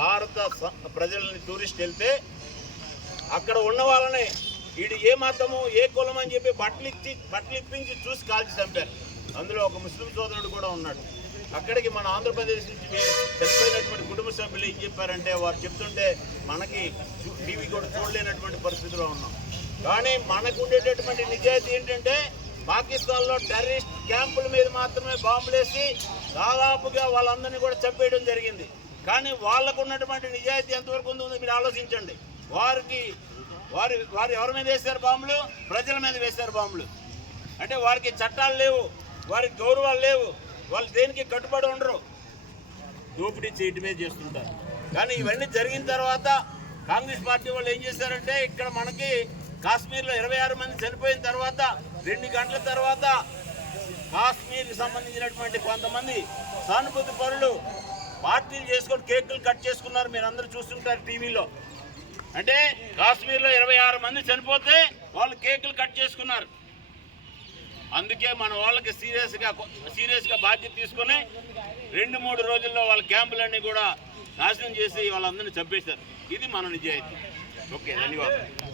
భారత ప్రజలని టూరిస్ట్ వెళ్తే అక్కడ ఉన్న వాళ్ళని వీడు ఏ మతము ఏ కులం అని చెప్పి బట్టలు ఇప్పించి చూసి కాల్చి చంపారు. అందులో ఒక ముస్లిం సోదరుడు కూడా ఉన్నాడు. అక్కడికి మన ఆంధ్రప్రదేశ్ నుంచి చనిపోయినటువంటి కుటుంబ సభ్యులు ఏం చెప్పారంటే, వారు చెప్తుంటే మనకి టీవీ కూడా చూడలేనటువంటి పరిస్థితిలో ఉన్నాం. కానీ మనకు ఉండేటటువంటి నిజాయితీ ఏంటంటే, పాకిస్తాన్లో టెర్రరిస్ట్ క్యాంపుల మీద మాత్రమే బాంబులేసి దాదాపుగా వాళ్ళందరినీ కూడా చంపేయడం జరిగింది. కానీ వాళ్ళకు ఉన్నటువంటి నిజాయితీ ఎంతవరకు ఉందో మీరు ఆలోచించండి. వారు ఎవరి మీద వేశారు బాంబులు? ప్రజల మీద వేశారు బాంబులు. అంటే వారికి చట్టాలు లేవు, వారికి గౌరవాలు లేవు, వాళ్ళు దేనికి కట్టుబడి ఉండరు, దోపిడీ చేయటమే చేస్తుంటారు. కానీ ఇవన్నీ జరిగిన తర్వాత కాంగ్రెస్ పార్టీ వాళ్ళు ఏం చేశారంటే, ఇక్కడ మనకి కాశ్మీర్లో 26 మంది చనిపోయిన తర్వాత 2 గంటల తర్వాత కాశ్మీర్కి సంబంధించినటువంటి కొంతమంది సానుభూతి పరులు పార్టీలు చేసుకొని కేకులు కట్ చేసుకున్నారు. మీరు అందరూ చూస్తుంటారు టీవీలో. అంటే కాశ్మీర్లో 26 మంది చనిపోతే వాళ్ళు కేకులు కట్ చేసుకున్నారు. అందుకే మన వాళ్ళకి సీరియస్గా బాధ్యత తీసుకొని 2-3 రోజుల్లో వాళ్ళ క్యాంపులన్నీ కూడా నాశనం చేసి వాళ్ళందరినీ చంపేశారు. ఇది మన నిజాయితీ. ఓకే, ధన్యవాదాలు.